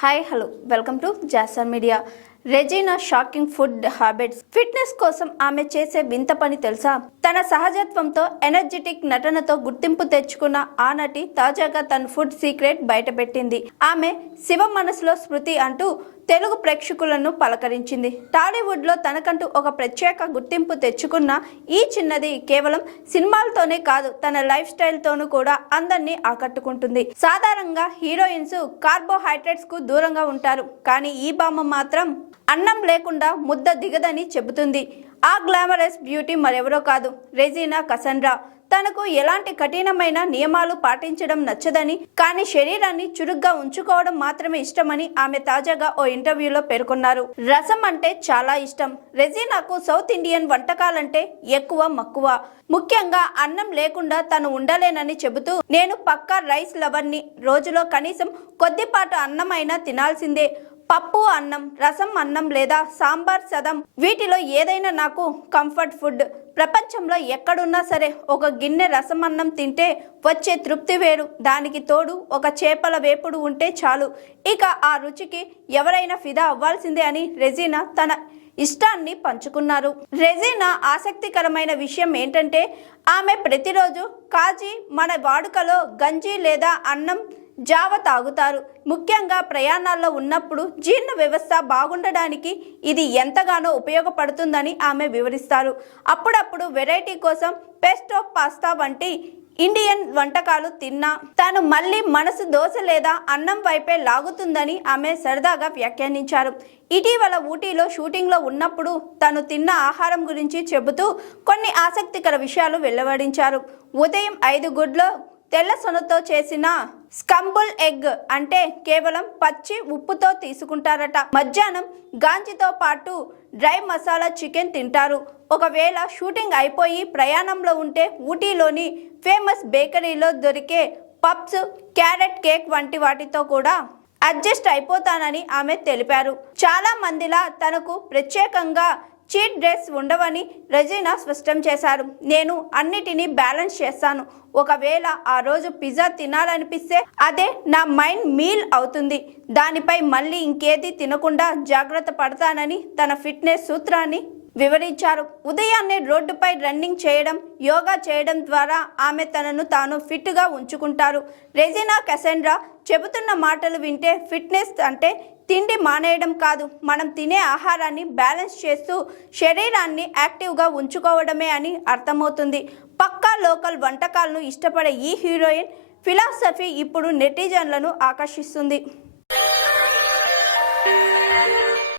Hi hello welcome to జాసర్ media. Regina shocking food habits. Fitness కోసం ఆమె చేసే వింత పని తెలుసా? తన సహజత్వంతో ఎనర్జెటిక్ నటనతో గుర్తింపు తెచ్చుకున్న ఆ నటి తాజాగా తన ఫుడ్ సీక్రెట్ బయటపెట్టింది. ఆమె శివ మనసులో స్మృతి అంటూ తెలుగు ప్రేక్షకులను పలకరించింది. టాలీవుడ్ లో తనకంటూ ఒక ప్రత్యేక గుర్తింపు తెచ్చుకున్న ఈ చిన్నది కేవలం సినిమాలతోనే కాదు, తన లైఫ్ స్టైల్ తోనూ కూడా అందరినీ ఆకట్టుకుంటుంది. సాధారణంగా హీరోయిన్స్ కార్బోహైడ్రేట్స్ కు దూరంగా ఉంటారు, కానీ ఈ బామ్మ మాత్రం అన్నం లేకుండా ముద్ద దిగదని చెబుతుంది. ఆ గ్లామరస్ బ్యూటీ మరెవరో కాదు, రెజీనా కసండ్రా. తనకు ఎలాంటి కఠినమైన నియమాలు పాటించడం నచ్చదని, కానీ శరీరాన్ని చురుగ్గా ఉంచుకోవడం మాత్రమే ఇష్టమని ఆమె తాజాగా ఓ ఇంటర్వ్యూలో పేర్కొన్నారు. రసం అంటే చాలా ఇష్టం. రెజీనాకు సౌత్ ఇండియన్ వంటకాలంటే ఎక్కువ మక్కువ. ముఖ్యంగా అన్నం లేకుండా తను ఉండలేనని చెబుతూ, నేను పక్కా రైస్ లవర్ని. రోజులో కనీసం కొద్దిపాటు అన్నమైనా తినాల్సిందే. పప్పు అన్నం, రసం అన్నం లేదా సాంబార్ సదం, వీటిలో ఏదైనా నాకు కంఫర్ట్ ఫుడ్. ప్రపంచంలో ఎక్కడున్నా సరే ఒక గిన్నె రసం అన్నం తింటే వచ్చే తృప్తి వేరు. దానికి తోడు ఒక చేపల వేపుడు ఉంటే చాలు. ఇక ఆ రుచికి ఎవరైనా ఫిదా అవ్వాల్సిందే అని రెజీనా తన ఇష్టాన్ని పంచుకున్నారు. రెజీనా ఆసక్తికరమైన విషయం ఏంటంటే, ఆమె ప్రతిరోజు కాజీ మన వాడుకలో గంజి లేదా అన్నం జావ తాగుతారు. ముఖ్యంగా ప్రయాణాల్లో ఉన్నప్పుడు జీర్ణ వ్యవస్థ బాగుండడానికి ఇది ఎంతగానో ఉపయోగపడుతుందని ఆమె వివరిస్తారు. అప్పుడప్పుడు వెరైటీ కోసం పెస్టో పాస్తా వంటి ఇండియన్ వంటకాలు తిన్నా తాను మళ్ళీ మనసు దోశ లేదా అన్నం వైపే లాగుతుందని ఆమె సరదాగా వ్యాఖ్యానించారు. ఇటీవల ఊటీలో షూటింగ్లో ఉన్నప్పుడు తను తిన్న ఆహారం గురించి చెబుతూ కొన్ని ఆసక్తికర విషయాలు వెల్లడించారు. ఉదయం 5 గుడ్లు తెల్ల సొనతో చేసిన స్కంబుల్ ఎగ్ అంటే కేవలం పచ్చి ఉప్పుతో తీసుకుంటారట. మధ్యాహ్నం గాంజీతో పాటు డ్రై మసాలా చికెన్ తింటారు. ఒకవేళ షూటింగ్ అయిపోయి ప్రయాణంలో ఉంటే ఊటీలోని ఫేమస్ బేకరీలో దొరికే పప్స్, క్యారెట్ కేక్ వంటి వాటితో కూడా అడ్జస్ట్ అయిపోతానని ఆమె తెలిపారు. చాలా మందిలా తనకు ప్రత్యేకంగా చీట్ డేస్ ఉండవని రెజీనా స్పష్టం చేశారు. నేను అన్నిటినీ బ్యాలెన్స్ చేస్తాను. ఒకవేళ ఆ రోజు పిజ్జా తినాలనిపిస్తే అదే నా మైన్ మీల్ అవుతుంది. దానిపై మళ్ళీ ఇంకేది తినకుండా జాగ్రత్త పడతానని తన ఫిట్నెస్ సూత్రాన్ని వివరించారు. ఉదయాన్నే రోడ్డుపై రన్నింగ్ చేయడం, యోగా చేయడం ద్వారా ఆమె తనను తాను ఫిట్గా ఉంచుకుంటారు. రెజీనా కసండ్రా చెబుతున్న మాటలు వింటే ఫిట్నెస్ అంటే తిండి మానేయడం కాదు, మనం తినే ఆహారాన్ని బ్యాలెన్స్ చేస్తూ శరీరాన్ని యాక్టివ్గా ఉంచుకోవడమే అని అర్థమవుతుంది. పక్కా లోకల్ వంటకాలను ఇష్టపడే ఈ హీరోయిన్ ఫిలాసఫీ ఇప్పుడు నెటిజన్లను ఆకర్షిస్తుంది.